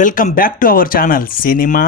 Welcome back to our channel cinema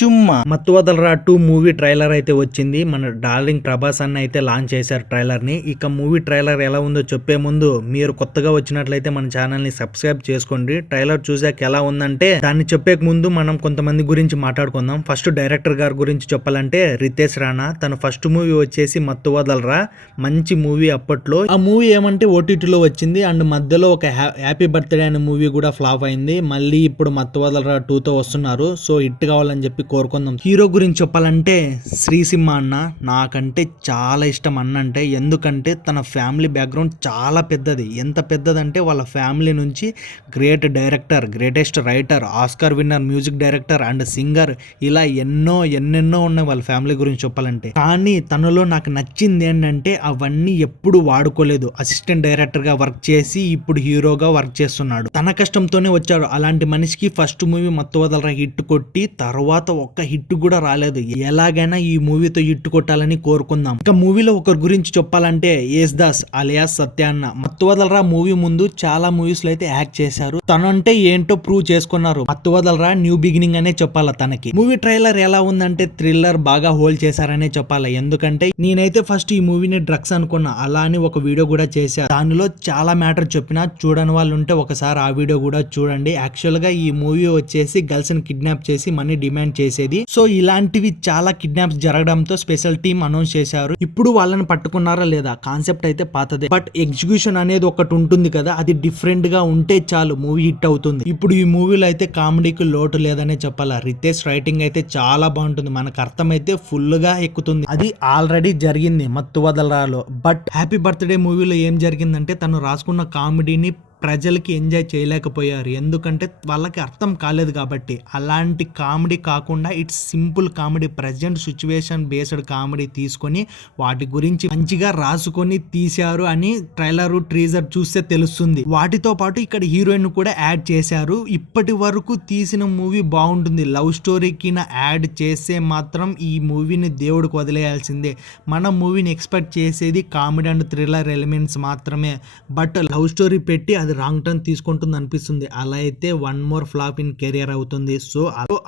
Chumma. Mathu Vadalara 2 movie trailer అయితే వచ్చింది. మన డార్లింగ్ ప్రభాస్ అన్న అయితే లాంచ్ చేశారు ట్రైలర్ ని. ఇక మూవీ ట్రైలర్ ఎలా ఉందో చెప్పే ముందు మీరు కొత్తగా వచ్చినట్లయితే మన ఛానల్ ని సబ్స్క్రైబ్ చేసుకోండి. ట్రైలర్ చూసాక ఎలా ఉందంటే దాన్ని చెప్పే ముందు మనం కొంతమంది గురించి మాట్లాడుకుందాం. ఫస్ట్ డైరెక్టర్ గారి గురించి చెప్పాలంటే రితేష్ రాణా. తన ఫస్ట్ మూవీ వచ్చేసి మత్తు వదలరా, మంచి మూవీ అప్పట్లో. ఆ మూవీ ఏమంటే ఓటీటీలో వచ్చింది అండ్ మధ్యలో ఒక హ్యాపీ బర్త్డే అనే మూవీ కూడా ఫ్లాప్ అయింది. మళ్ళీ ఇప్పుడు మత్తు వదలరా 2 తో వస్తున్నారు. సో హిట్ కావాలని చెప్పి కోరుకుందాం. హీరో గురించి చెప్పాలంటే శ్రీసింహ అన్న నాకంటే చాలా ఇష్టం అన్నంటే. ఎందుకంటే తన ఫ్యామిలీ బ్యాక్గ్రౌండ్ చాలా పెద్దది. ఎంత పెద్దదంటే వాళ్ళ ఫ్యామిలీ నుంచి great director, greatest writer, Oscar winner music director and singer, ఇలా ఎన్నెన్నో ఉన్నాయి వాళ్ళ ఫ్యామిలీ గురించి చెప్పాలంటే. కానీ తనలో నాకు నచ్చింది ఏంటంటే అవన్నీ ఎప్పుడు వాడుకోలేదు. అసిస్టెంట్ డైరెక్టర్ గా వర్క్ చేసి ఇప్పుడు హీరోగా వర్క్ చేస్తున్నాడు. తన కష్టంతోనే వచ్చాడు. అలాంటి మనిషికి ఫస్ట్ మూవీ మత్తు వదలరా హిట్ కొట్టి తర్వాత ఒక్క హిట్ కూడా రాలేదు. ఎలాగైనా ఈ మూవీతో హిట్ కొట్టాలని కోరుకుందాం. ఇక మూవీలో ఒకరి గురించి చెప్పాలంటే యేసుదాస్ అలియాస్ సత్య అన్న. మత్తు వదలరా మూవీ ముందు చాలా మూవీస్ లో అయితే యాక్ట్ చేశారు. తను అంటే ఏంటో ప్రూవ్ చేసుకున్నారు. మత్తు వదలరా న్యూ బిగినింగ్ అనే చెప్పాలా తనకి. మూవీ ట్రైలర్ ఎలా ఉందంటే థ్రిల్లర్ బాగా హోల్డ్ చేశారనే చెప్పాలి. ఎందుకంటే నేనైతే ఫస్ట్ ఈ మూవీని డ్రగ్స్ అనుకున్నా. అలా అని ఒక వీడియో కూడా చేశా. దానిలో చాలా మ్యాటర్ చెప్పినా. చూడని వాళ్ళు ఉంటే ఒకసారి ఆ వీడియో కూడా చూడండి. యాక్చువల్ గా ఈ మూవీ వచ్చేసి గర్ల్స్ ని కిడ్నాప్ చేసి మనీ డిమాండ్ చేసేది. సో ఇలాంటివి చాలా కిడ్నాప్స్ జరగడంతో స్పెషల్ టీమ్ అనౌన్స్ చేశారు. ఇప్పుడు వాళ్ళని పట్టుకున్నారా లేదా, కాన్సెప్ట్ అయితే పాతదే. బట్ ఎగ్జిక్యూషన్ అనేది ఒకటి ఉంటుంది కదా, అది డిఫరెంట్ గా ఉంటే చాలు మూవీ హిట్ అవుతుంది. ఇప్పుడు ఈ మూవీలో అయితే కామెడీకి లోటు లేదనే చెప్పాలా. రితేష్ రైటింగ్ అయితే చాలా బాగుంటుంది. మనకు అర్థమైతే ఫుల్ గా ఎక్కుతుంది. అది ఆల్రెడీ జరిగింది మత్తు వదలరాలో. బట్ హ్యాపీ బర్త్డే మూవీలో ఏం జరిగిందంటే తను రాసుకున్న కామెడీని ప్రజలకి ఎంజాయ్ చేయలేకపోయారు. ఎందుకంటే వాళ్ళకి అర్థం కాలేదు కాబట్టి. అలాంటి కామెడీ కాకుండా it's simple comedy, present situation based comedy తీసుకొని వాటి గురించి మంచిగా రాసుకొని తీశారు అని ట్రైలర్ ట్రీజర్ చూస్తే తెలుస్తుంది. వాటితో పాటు ఇక్కడ హీరోయిన్ కూడా యాడ్ చేశారు. ఇప్పటి వరకు తీసిన మూవీ బాగుంటుంది. లవ్ స్టోరీకి యాడ్ చేస్తే మాత్రం ఈ మూవీని దేవుడికి వదిలేయాల్సిందే. మన మూవీని ఎక్స్పెక్ట్ చేసేది కామెడీ అండ్ థ్రిల్లర్ ఎలిమెంట్స్ మాత్రమే. బట్ లవ్ స్టోరీ పెట్టి అది రాంగ్ టర్న్ తీసుకుంటుంది అనిపిస్తుంది. అలా అయితే 1 more ఫ్లాప్ ఇన్ కెరియర్ అవుతుంది. సో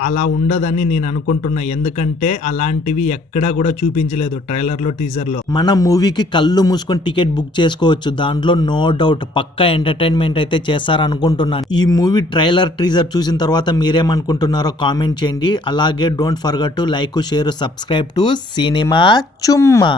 అలా ఉండదని నేను అనుకుంటున్నా. ఎందుకంటే అలాంటివి ఎక్కడా కూడా చూపించలేదు ట్రైలర్ లో టీజర్ లో. మన మూవీకి కళ్ళు మూసుకొని టికెట్ బుక్ చేసుకోవచ్చు. దాంట్లో నో డౌట్ పక్కా ఎంటర్టైన్మెంట్ అయితే చేస్తారనుకుంటున్నాను. ఈ మూవీ ట్రైలర్ టీజర్ చూసిన తర్వాత మీరేమనుకుంటున్నారో కామెంట్ చేయండి. అలాగే don't forget to like, share, subscribe to cinema చుమ్మా.